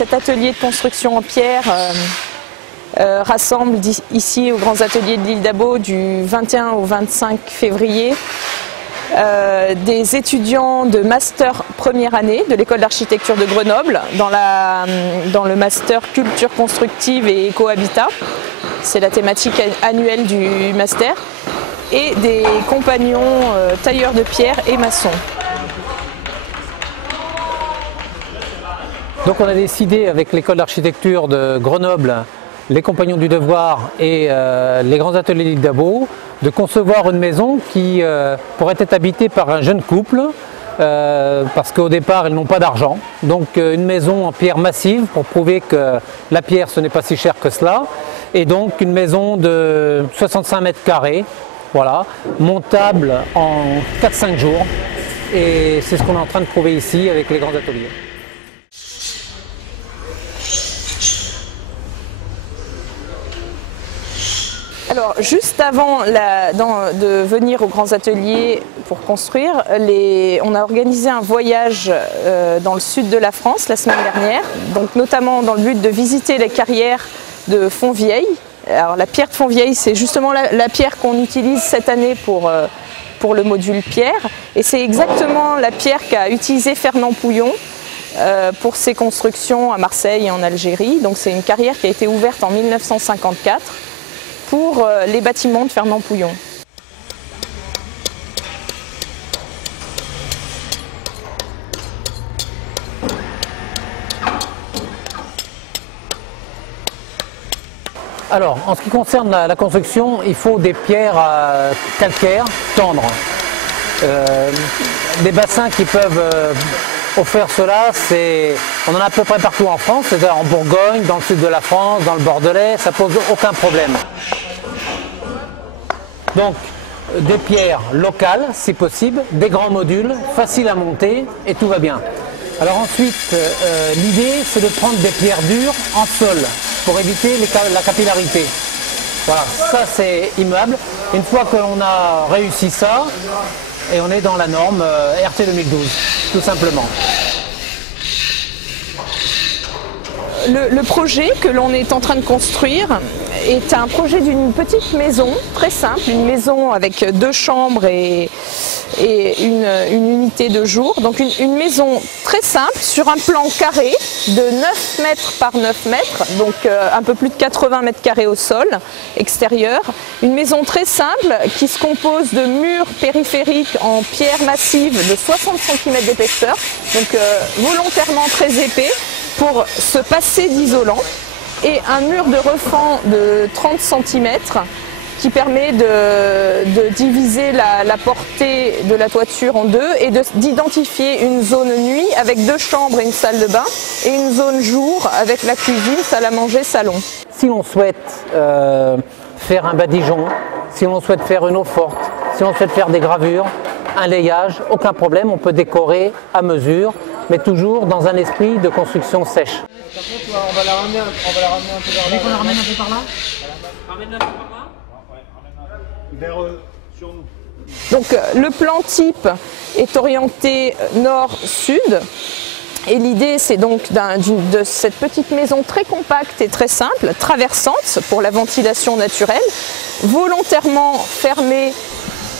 cet atelier de construction en pierre rassemble ici aux Grands Ateliers de l'Île d'Abo du 21 au 25 février des étudiants de master première année de l'école d'architecture de Grenoble dans le master culture constructive et éco-habitat. C'est la thématique annuelle du master. Et des compagnons tailleurs de pierre et maçons. Donc on a décidé avec l'école d'architecture de Grenoble, les compagnons du devoir et les Grands Ateliers de l'Île d'Abo de concevoir une maison qui pourrait être habitée par un jeune couple parce qu'au départ ils n'ont pas d'argent. Donc une maison en pierre massive pour prouver que la pierre ce n'est pas si cher que cela. Et donc une maison de 65 mètres carrés, voilà, montable en 4-5 jours. Et c'est ce qu'on est en train de prouver ici avec les Grands Ateliers. Alors, juste avant de venir aux Grands Ateliers pour construire, on a organisé un voyage dans le sud de la France la semaine dernière, donc notamment dans le but de visiter les carrières de Fontvieille. Alors, la pierre de Fontvieille, c'est justement la pierre qu'on utilise cette année pour le module pierre, et c'est exactement la pierre qu'a utilisée Fernand Pouillon pour ses constructions à Marseille et en Algérie. Donc c'est une carrière qui a été ouverte en 1954. Pour les bâtiments de Fernand Pouillon. Alors, en ce qui concerne la construction, il faut des pierres calcaires tendres. Des bassins qui peuvent offrir cela, on en a à peu près partout en France, c'est-à-dire en Bourgogne, dans le sud de la France, dans le Bordelais, ça pose aucun problème. Donc, des pierres locales, si possible, des grands modules, faciles à monter, et tout va bien. Alors ensuite, l'idée, c'est de prendre des pierres dures en sol, pour éviter la capillarité. Voilà, ça c'est immuable. Une fois que l'on a réussi ça, et on est dans la norme RT 2012, tout simplement. Le projet que l'on est en train de construire est un projet d'une petite maison, très simple, une maison avec 2 chambres et une unité de jour. Donc une maison très simple sur un plan carré de 9 mètres par 9 mètres, donc un peu plus de 80 mètres carrés au sol extérieur. Une maison très simple qui se compose de murs périphériques en pierre massive de 60 cm d'épaisseur, donc volontairement très épais pour se passer d'isolant, et un mur de refend de 30 cm qui permet de diviser la portée de la toiture en deux et d'identifier une zone nuit avec 2 chambres et une salle de bain, et une zone jour avec la cuisine, salle à manger, salon. Si l'on souhaite faire un badigeon, si l'on souhaite faire une eau forte, si l'on souhaite faire des gravures, un layage, aucun problème, on peut décorer à mesure, mais toujours dans un esprit de construction sèche. On va la ramener un peu vers là. On la ramène un peu par là. Ramène-la un peu par là. Vers sur nous. Donc le plan type est orienté nord-sud, et l'idée c'est donc de cette petite maison très compacte et très simple, traversante pour la ventilation naturelle, volontairement fermée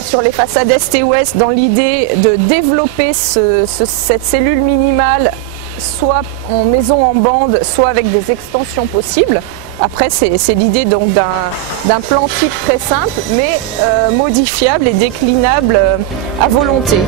sur les façades est et ouest dans l'idée de développer cette cellule minimale soit en maison en bande, soit avec des extensions possibles. Après, c'est l'idée donc d'un plan type très simple, mais modifiable et déclinable à volonté.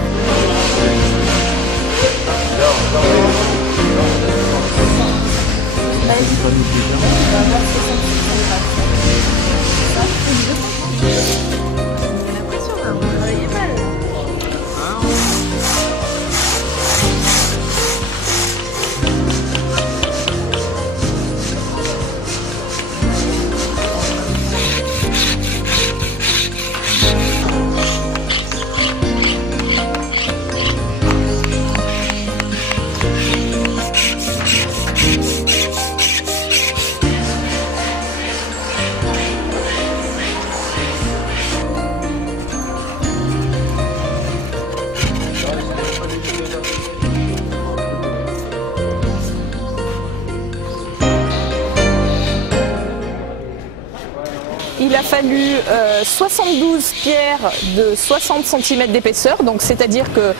il a fallu 72 pierres de 60 cm d'épaisseur, donc c'est-à-dire que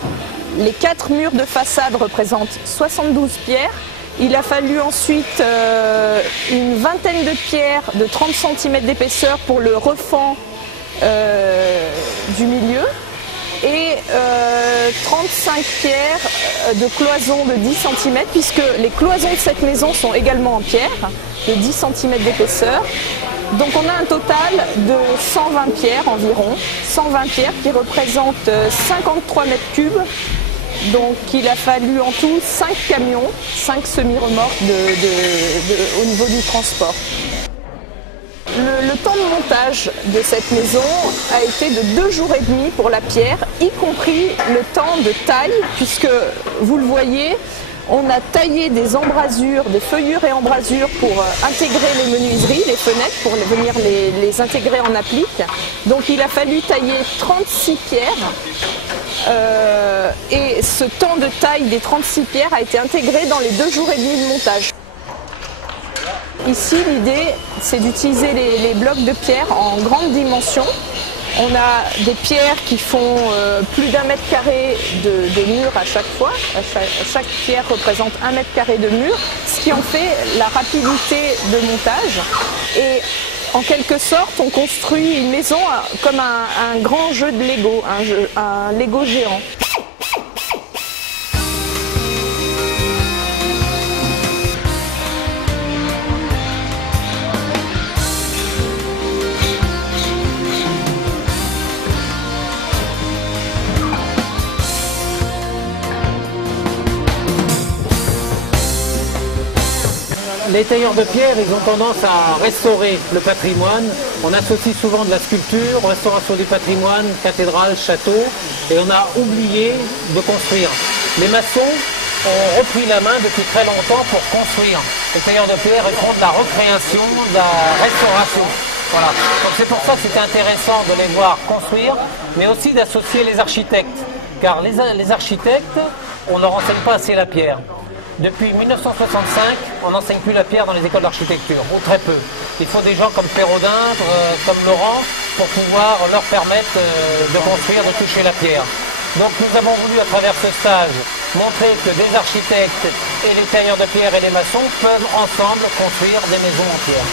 les 4 murs de façade représentent 72 pierres. Il a fallu ensuite une vingtaine de pierres de 30 cm d'épaisseur pour le refend du milieu et 35 pierres de cloisons de 10 cm puisque les cloisons de cette maison sont également en pierre de 10 cm d'épaisseur. Donc on a un total de 120 pierres environ, 120 pierres qui représentent 53 mètres cubes. Donc il a fallu en tout 5 camions, 5 semi-remorques au niveau du transport. Le temps de montage de cette maison a été de 2 jours et demi pour la pierre, y compris le temps de taille, puisque vous le voyez, on a taillé des embrasures, des feuillures et embrasures pour intégrer les menuiseries, les fenêtres, pour venir les intégrer en applique. Donc il a fallu tailler 36 pierres. Et ce temps de taille des 36 pierres a été intégré dans les 2 jours et demi de montage. Ici, l'idée, c'est d'utiliser les blocs de pierre en grande dimension. On a des pierres qui font plus d'1 mètre carré de mur à chaque fois. Chaque pierre représente 1 mètre carré de mur, ce qui en fait la rapidité de montage. Et en quelque sorte, on construit une maison comme un grand jeu de Lego, un Lego géant. Les tailleurs de pierre, ils ont tendance à restaurer le patrimoine. On associe souvent de la sculpture, restauration du patrimoine, cathédrale, château, et on a oublié de construire. Les maçons ont repris la main depuis très longtemps pour construire. Les tailleurs de pierre, ils font de la recréation, de la restauration. Voilà. Donc c'est pour ça que c'était intéressant de les voir construire, mais aussi d'associer les architectes. Car les architectes, on ne leur enseigne pas assez la pierre. Depuis 1965, on n'enseigne plus la pierre dans les écoles d'architecture, ou très peu. Il faut des gens comme Perraudin, comme Laurent, pour pouvoir leur permettre de construire, de toucher la pierre. Donc nous avons voulu, à travers ce stage, montrer que des architectes et les tailleurs de pierre et les maçons peuvent ensemble construire des maisons en pierre.